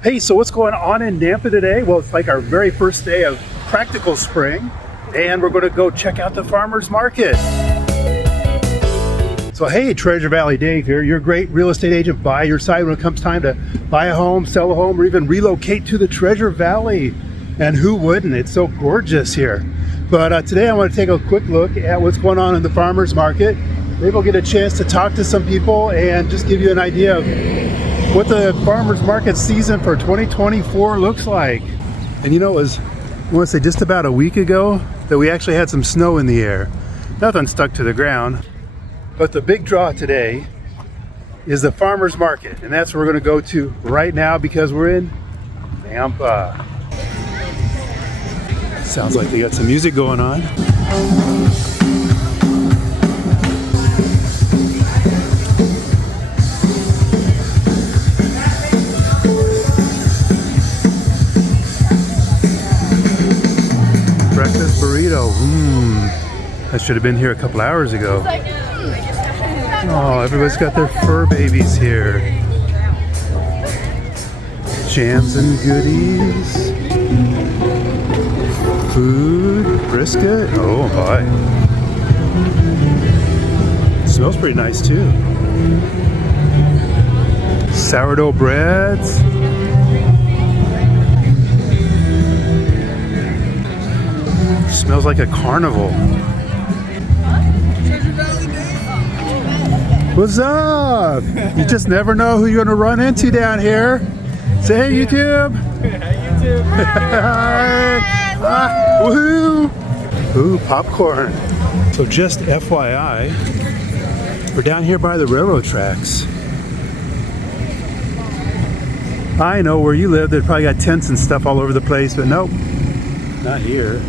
Hey, so what's going on in Nampa today? Well, it's like our very first day of practical spring, and we're going to go check out the farmers market. So hey, Treasure Valley Dave here, your great real estate agent by your side when it comes time to buy a home, sell a home, or even relocate to the Treasure Valley. And who wouldn't? It's so gorgeous here. But today I want to take a quick look at what's going on in the farmers market. Maybe we'll get a chance to talk to some people and just give you an idea of what the farmers market season for 2024 looks like. And you know, it was, I want to say just about a week ago that we actually had some snow in the air. Nothing stuck to the ground. But the big draw today is the farmers market, and that's where we're going to go to right now because we're in Nampa. Sounds like they got some music going on. Breakfast burrito. I should have been here a couple hours ago. Oh, everybody's got their fur babies here. Jams and goodies. Food, brisket. Oh my. Smells pretty nice too. Sourdough breads. Smells like a carnival. What's up? You just never know who you're going to run into down here. Say hey, YouTube. Hey, YouTube. Hi. Woohoo. Ooh, popcorn. So just FYI, we're down here by the railroad tracks. I know where you live, they've probably got tents and stuff all over the place, but nope, not here.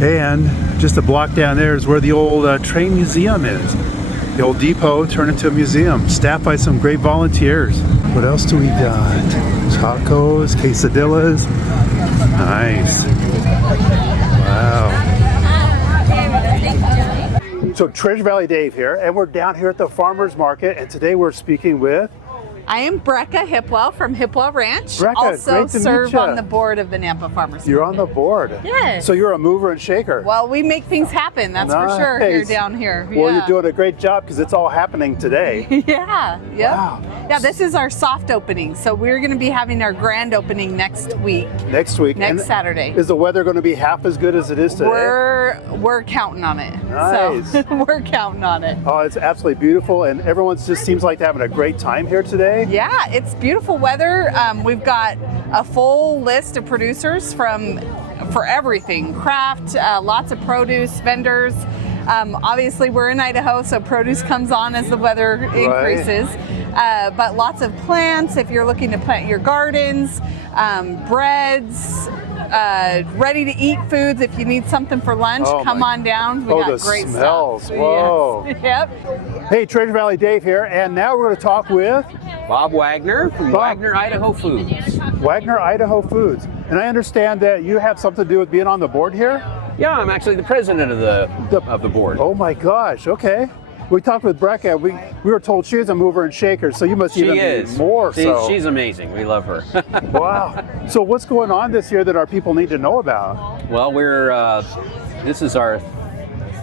And just a block down there is where the old train museum is. The old depot turned into a museum, staffed by some great volunteers. What else do we got? Tacos, quesadillas. Nice. Wow. So Treasure Valley Dave here, and we're down here at the farmers market, and today we're speaking with I am Brecca Hipwell from Hipwell Ranch. Brecca, also great to serve meet ya. on the board of the Nampa Farmers Market. You're on the board. Yes. So you're a mover and shaker. Well, we make things happen, that's for sure, here down here. Well, Yeah. you're doing a great job because it's all happening today. Yeah, yep. Wow. Yeah, this is our soft opening. So we're going to be having our grand opening next week. Next week. Next And Saturday. Is the weather going to be half as good as it is today? We're counting on it. Nice. So we're counting on it. Oh, it's absolutely beautiful, and everyone just seems like they're having a great time here today. Yeah, it's beautiful weather. We've got a full list of producers for everything, craft, lots of produce, vendors. Obviously, we're in Idaho, so produce comes on as the weather increases. But lots of plants if you're looking to plant your gardens, breads, ready to eat foods. If you need something for lunch, come on down. We got great smells. stuff. Whoa. Yes. Yep. Hey, Treasure Valley Dave here, and now we're going to talk with Bob Wagner from Wagner Idaho Foods. Wagner Idaho Foods. And I understand that you have something to do with being on the board here? Yeah, I'm actually the president of the board. Oh my gosh, okay. We talked with Brecca. We were told she's a mover and shaker, so you must She even is. be more so. She's amazing. We love her. Wow. So what's going on this year that our people need to know about? Well, this is our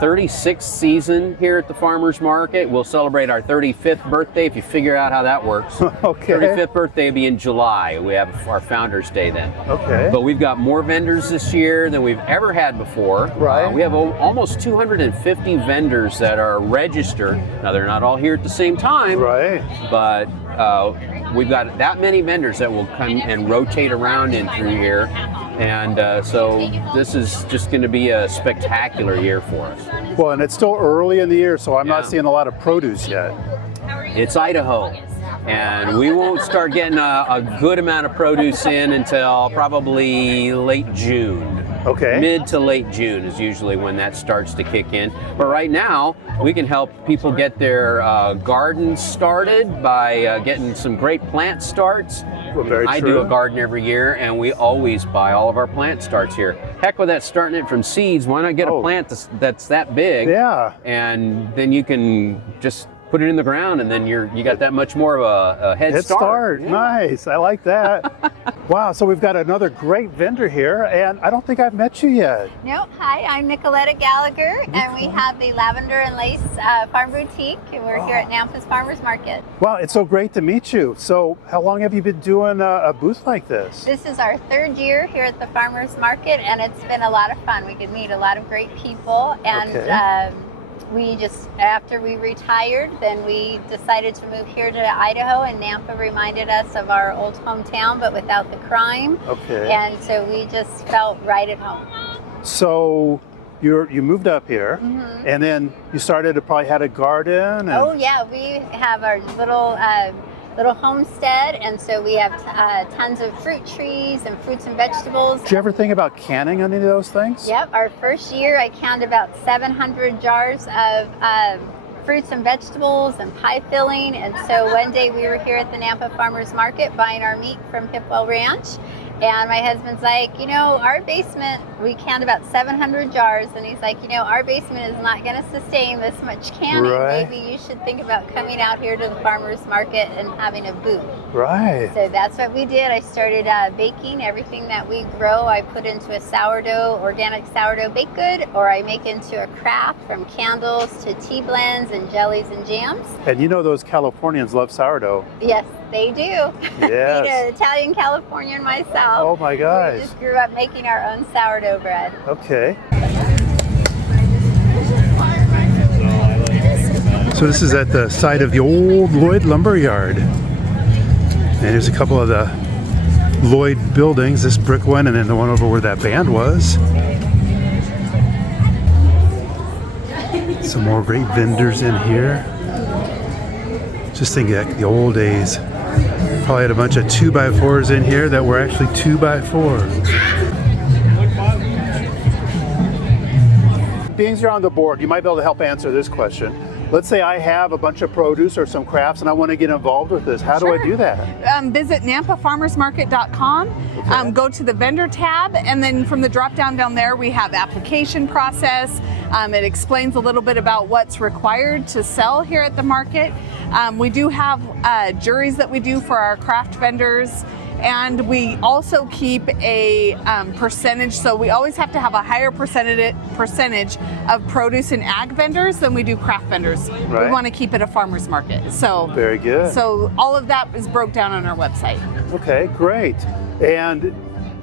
36th season here at the farmers market. We'll celebrate our 35th birthday if you figure out how that works. Okay. 35th birthday will be in July. We have our Founders Day then. Okay. But we've got more vendors this year than we've ever had before. Right. We have almost 250 vendors that are registered. Now, they're not all here at the same time. Right. But we've got that many vendors that will come and rotate around in through here. And so this is just going to be a spectacular year for us. Well, and it's still early in the year, so I'm not seeing a lot of produce yet. It's Idaho, and we won't start getting a good amount of produce in until probably late June. Okay. Mid to late June is usually when that starts to kick in. But right now, we can help people get their gardens started by getting some great plant starts. Well, very I true. do a garden every year, and we always buy all of our plant starts here. Heck with that, starting it from seeds. Why not get a plant that's that big? Yeah. And then you can just put it in the ground, and then you got that much more of a head start. Yeah. Nice. I like that. Wow. So we've got another great vendor here, and I don't think I've met you yet. Nope. Hi, I'm Nicoletta Gallagher, and we have the Lavender and Lace Farm Boutique, and we're here at Nampa's Farmers Market. Wow, it's so great to meet you. So how long have you been doing a booth like this? This is our 3rd year here at the Farmers Market, and it's been a lot of fun. We could meet a lot of great people, and we just, after we retired, then we decided to move here to Idaho, and Nampa reminded us of our old hometown, but without the crime. Okay. And so we just felt right at home. So you moved up here, and then you started to probably had a garden. And... Oh yeah, we have our little homestead, and so we have tons of fruit trees and fruits and vegetables. Did you ever think about canning any of those things? Yep, our first year I canned about 700 jars of fruits and vegetables and pie filling, and so one day we were here at the Nampa Farmers Market buying our meat from Hipwell Ranch, and my husband's like, you know, our basement, we canned about 700 jars, and he's like, you know, our basement is not going to sustain this much canning. Right. Maybe you should think about coming out here to the farmers market and having a booth. Right. So that's what we did. I started baking everything that we grow. I put into a sourdough, organic sourdough baked good, or I make into a craft, from candles to tea blends and jellies and jams. And you know those Californians love sourdough. Yes, they do. Yes. Being an Italian Californian myself. Oh my gosh. We just grew up making our own sourdough bread. Okay. So this is at the site of the old Lloyd lumber yard. And there's a couple of the Lloyd buildings, this brick one and then the one over where that band was. Some more great vendors in here. Just thinking back the old days. Probably had a bunch of 2x4s in here that were actually 2x4s. Being you're on the board, you might be able to help answer this question. Let's say I have a bunch of produce or some crafts and I want to get involved with this. How do I do that? Visit nampafarmersmarket.com, go to the vendor tab, and then from the drop down there we have application process. It explains a little bit about what's required to sell here at the market. We do have juries that we do for our craft vendors. And we also keep a percentage, so we always have to have a higher percentage of produce and ag vendors than we do craft vendors. Right. We want to keep it a farmer's market. So very good. So all of that is broke down on our website. Okay, great. And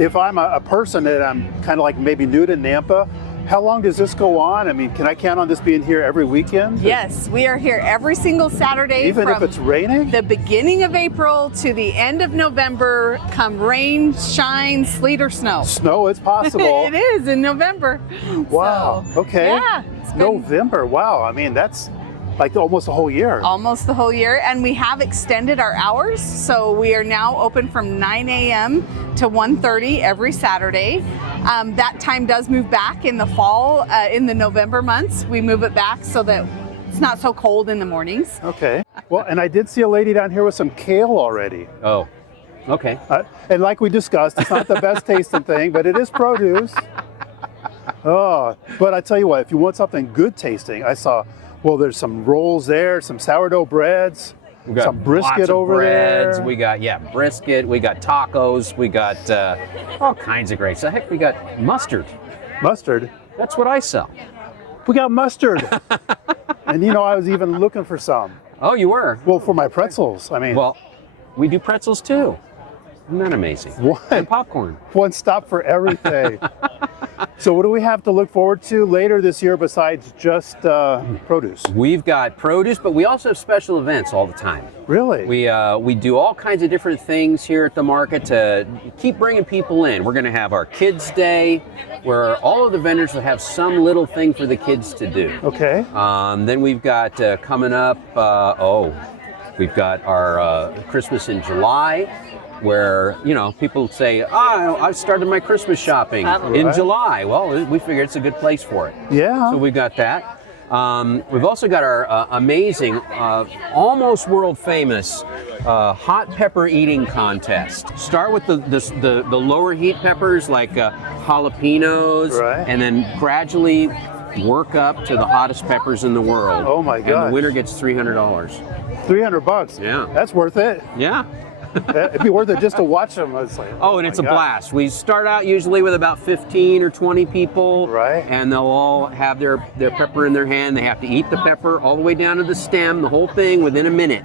if I'm a person that I'm kind of like maybe new to Nampa, how long does this go on? I mean, can I count on this being here every weekend? Yes, we are here every single Saturday. Even from if it's raining? The beginning of April to the end of November, come rain, shine, sleet, or snow. Snow, it's possible. It is in November. Wow, So, okay. Yeah. November, wow. I mean, that's like almost a whole year. Almost the whole year, and we have extended our hours, so we are now open from 9 a.m. to 1:30 every Saturday. That time does move back in the fall, in the November months. We move it back so that it's not so cold in the mornings. Okay. Well, and I did see a lady down here with some kale already. Oh, okay. And like we discussed, it's not the best tasting thing, but it is produce. Oh, but I tell you what, if you want something good tasting, I saw, well, there's some rolls there, some sourdough breads, We got some brisket lots of over breads. there. We got brisket. We got tacos. We got all kinds of great stuff. Heck, we got mustard. Mustard. That's what I sell. We got mustard. And you know, I was even looking for some. Oh, you were? Well, for my pretzels. I mean, Well, we do pretzels too. Isn't that amazing? What? And popcorn. One stop for everything. So what do we have to look forward to later this year besides just produce? We've got produce, but we also have special events all the time. Really? We do all kinds of different things here at the market to keep bringing people in. We're going to have our Kids Day, where all of the vendors will have some little thing for the kids to do. Okay. Then we've got coming up, we've got our Christmas in July, where, you know, people say, I started my Christmas shopping in July. Well, we figured it's a good place for it. Yeah. So we've got that. We've also got our amazing, almost world famous hot pepper eating contest. Start with the lower heat peppers like jalapenos, Right. and then gradually work up to the hottest peppers in the world. Oh my And gosh. the winner gets $300. $300. Yeah. That's worth it. Yeah. It'd be worth it just to watch them. It's like, Oh, and it's a my God. blast. We start out usually with about 15 or 20 people. Right. And they'll all have their pepper in their hand. They have to eat the pepper all the way down to the stem, the whole thing within a minute.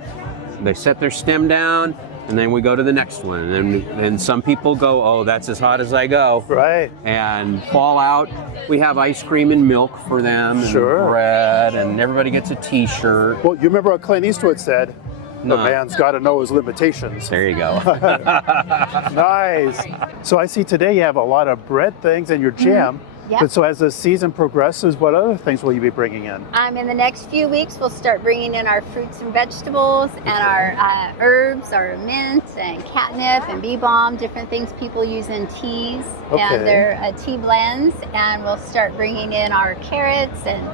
They set their stem down, and then we go to the next one. And some people go, oh, that's as hot as I go. Right. And fall out. We have ice cream and milk for them, Sure. and bread, and everybody gets a T-shirt. Well, you remember what Clint Eastwood said? No. The man's got to know his limitations. There you go. Nice. So I see today you have a lot of bread things and your jam. Yep. But so as the season progresses, what other things will you be bringing in? In the next few weeks, we'll start bringing in our fruits and vegetables and our herbs, our mint and catnip and bee balm, different things people use in teas Okay. and their tea blends. And we'll start bringing in our carrots and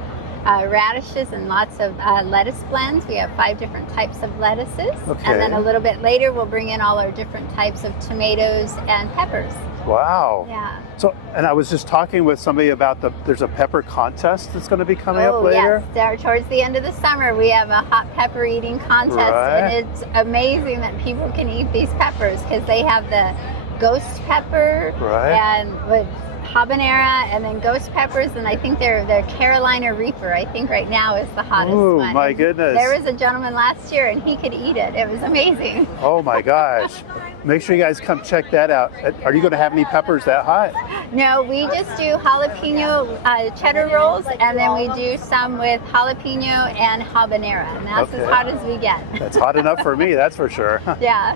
radishes and lots of lettuce blends. We have 5 different types of lettuces. Okay. And then a little bit later, we'll bring in all our different types of tomatoes and peppers. Wow. Yeah. So, and I was just talking with somebody about there's a pepper contest that's going to be coming up later. Yes, there, towards the end of the summer, we have a hot pepper eating contest, Right. and it's amazing that people can eat these peppers because they have the ghost pepper Right. and with habanero, and then ghost peppers, and I think they're Carolina Reaper. I think right now is the hottest Oh one. my goodness. There was a gentleman last year, and he could eat it. It was amazing. Oh my gosh. Make sure you guys come check that out. Are you going to have any peppers that hot? No, we just do jalapeno cheddar rolls, and then we do some with jalapeno and habanero, and that's Okay. as hot as we get. That's hot enough for me, that's for sure. Yeah.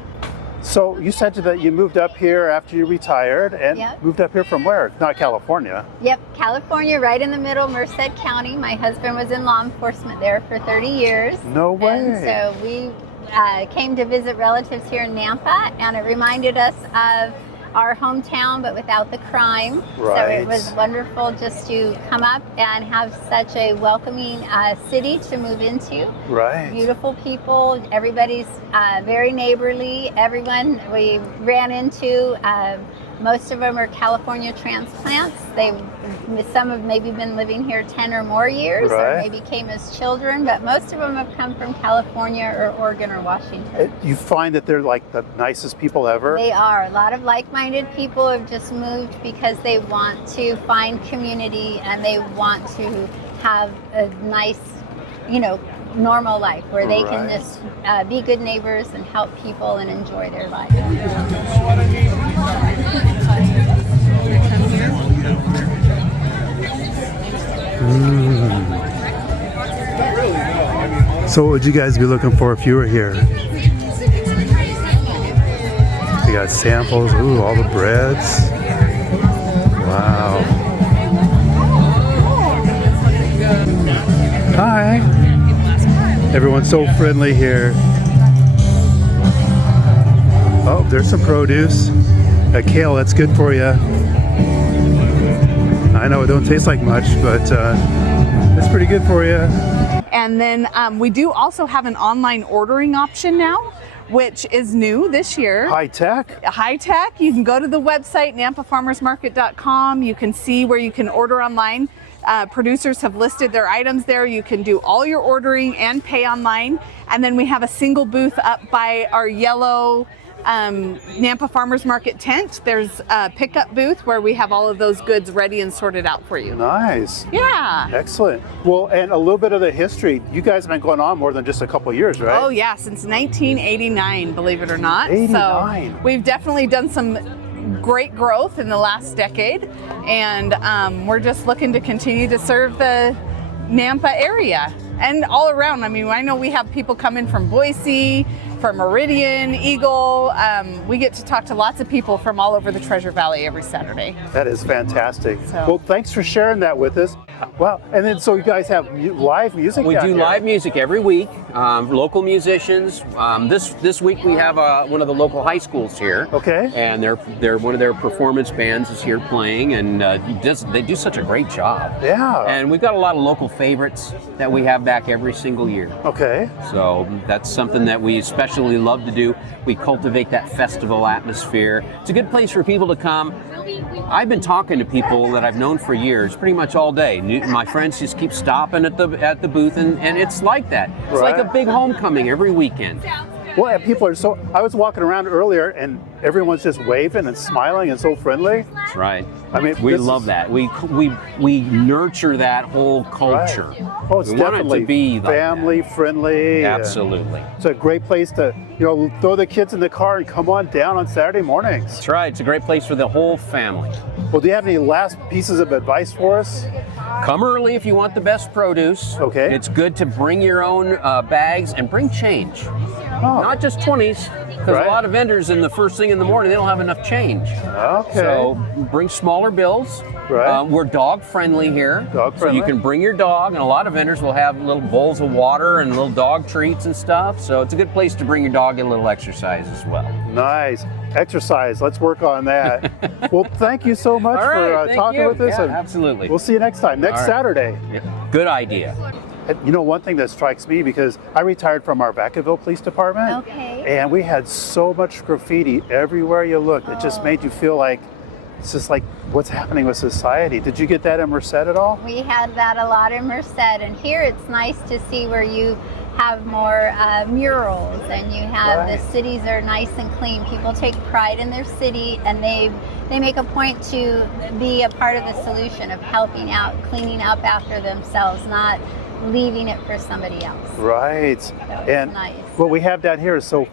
So you said that you moved up here after you retired and Yep. moved up here from where? Not California. Yep, California, right in the middle, Merced County. My husband was in law enforcement there for 30 years. No way. And so we came to visit relatives here in Nampa, and it reminded us of our hometown, but without the crime. So Right. it was wonderful just to come up and have such a welcoming city to move into. Right. Beautiful people, everybody's very neighborly. Everyone we ran into, most of them are California transplants. Some have maybe been living here 10 or more years, Right. or maybe came as children, but most of them have come from California or Oregon or Washington. You find that they're like the nicest people ever? They are. A lot of like-minded people have just moved because they want to find community and they want to have a nice, normal life where they can Right. just be good neighbors and help people and enjoy their life. So what would you guys be looking for if you were here? You got samples, ooh, all the breads. Wow. Hi. Everyone's so friendly here. Oh, there's some produce. That kale, that's good for you. I know it don't taste like much, but it's pretty good for you. And then we do also have an online ordering option now, which is new this year. High tech? High tech. You can go to the website, nampafarmersmarket.com. You can see where you can order online. Producers have listed their items there. You can do all your ordering and pay online. And then we have a single booth up by our yellow Nampa Farmers Market tent. There's a pickup booth where we have all of those goods ready and sorted out for you. Nice. Yeah. Excellent. Well, and a little bit of the history. You guys have been going on more than just a couple of years, right? Oh yeah, since 1989, believe it or not. 89. So we've definitely done some great growth in the last decade, and we're just looking to continue to serve the Nampa area and all around. I mean, I know we have people coming from Boise, from Meridian, Eagle. We get to talk to lots of people from all over the Treasure Valley every Saturday. That is fantastic. So- Well, thanks for sharing that with us. Wow. And then so you guys have live music We down do here. live music every week, local musicians. This week we have one of the local high schools here. Okay. And they're one of their performance bands is here playing, and they do such a great job. Yeah. And we've got a lot of local favorites that we have back every single year. Okay. So that's something that we especially love to do. We cultivate that festival atmosphere. It's a good place for people to come. I've been talking to people that I've known for years, pretty much all day, My friends just keep stopping at the booth, and it's like that. It's like a big homecoming every weekend. Well, and people are so. I was walking around earlier, and everyone's just waving and smiling and so friendly. That's right. I mean, we love that. We nurture that whole culture. Right. Oh, it's we want definitely it to be family friendly. Absolutely. It's a great place to, throw the kids in the car and come on down on Saturday mornings. That's right. It's a great place for the whole family. Well, do you have any last pieces of advice for us? Come early if you want the best produce. Okay. It's good to bring your own bags and bring change. Oh. Not just 20s, because a lot of vendors in the first thing in the morning, they don't have enough change. Okay. So bring smaller bills. Right. We're dog friendly here. Dog friendly. So you can bring your dog, and a lot of vendors will have little bowls of water and little dog treats and stuff. So it's a good place to bring your dog in a little exercise as well. Nice. Exercise. Let's work on that. Well, thank you so much for talking with us. Yeah, and absolutely. We'll see you next time, next Saturday. Yeah. Good idea. And one thing that strikes me, because I retired from our Vacaville Police Department, and we had so much graffiti everywhere you looked. It just made you feel like it's just like what's happening with society. Did you get that in Merced at all? We had that a lot in Merced, and here it's nice to see where you have more murals, and you have the cities are nice and clean. People take pride in their city, and they make a point to be a part of the solution of helping out, cleaning up after themselves, not leaving it for somebody else. Right. So and nice. what we have down here is so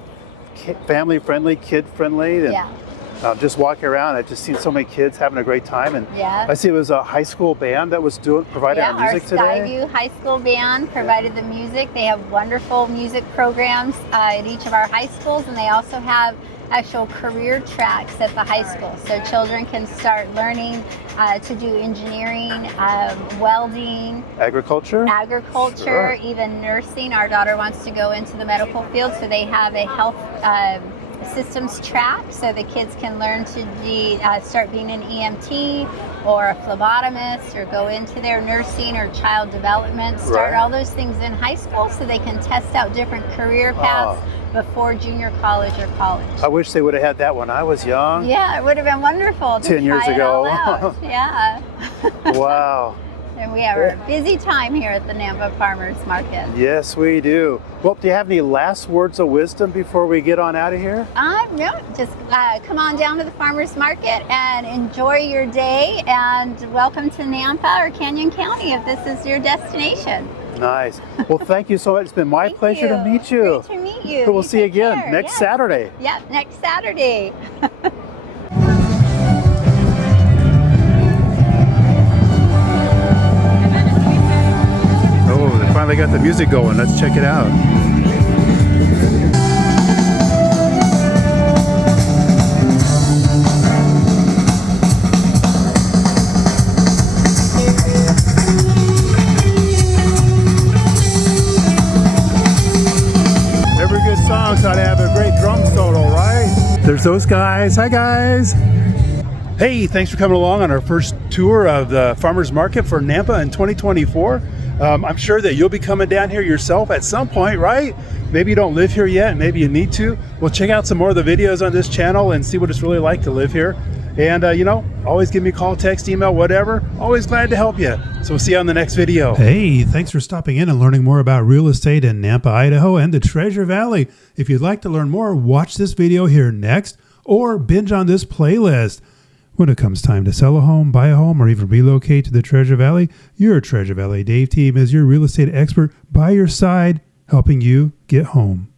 family friendly, kid friendly, and just walking around, I've just seen so many kids having a great time. And I see it was a high school band that was providing our music today. Our Skyview High School band provided the music. They have wonderful music programs at each of our high schools, and they also have actual career tracks at the high school. So children can start learning to do engineering, welding, agriculture, even nursing. Our daughter wants to go into the medical field, so they have a health systems track, so the kids can learn to start being an EMT or a phlebotomist, or go into their nursing or child development, start all those things in high school, so they can test out different career paths before junior college or college. I wish they would have had that when I was young. Yeah, it would have been wonderful to 10 years try it ago. all out. Yeah. Wow. And we have a busy time here at the Nampa Farmers Market. Yes, we do. Well, do you have any last words of wisdom before we get on out of here? No, just come on down to the Farmers Market and enjoy your day, and welcome to Nampa or Canyon County if this is your destination. Nice. Well, thank you so much. It's been my pleasure to meet you. Great to meet you. So we'll see you again next Saturday. Yep, next Saturday. Oh, they finally got the music going. Let's check it out. Every good song's got to have a great drum solo, right? There's those guys. Hi, guys. Hey, thanks for coming along on our first tour of the Farmers Market for Nampa in 2024. I'm sure that you'll be coming down here yourself at some point, right? Maybe you don't live here yet, and maybe you need to. Well, check out some more of the videos on this channel and see what it's really like to live here. And, always give me a call, text, email, whatever. Always glad to help you. So we'll see you on the next video. Hey, thanks for stopping in and learning more about real estate in Nampa, Idaho and the Treasure Valley. If you'd like to learn more, watch this video here next or binge on this playlist. When it comes time to sell a home, buy a home, or even relocate to the Treasure Valley, your Treasure Valley Dave team is your real estate expert by your side, helping you get home.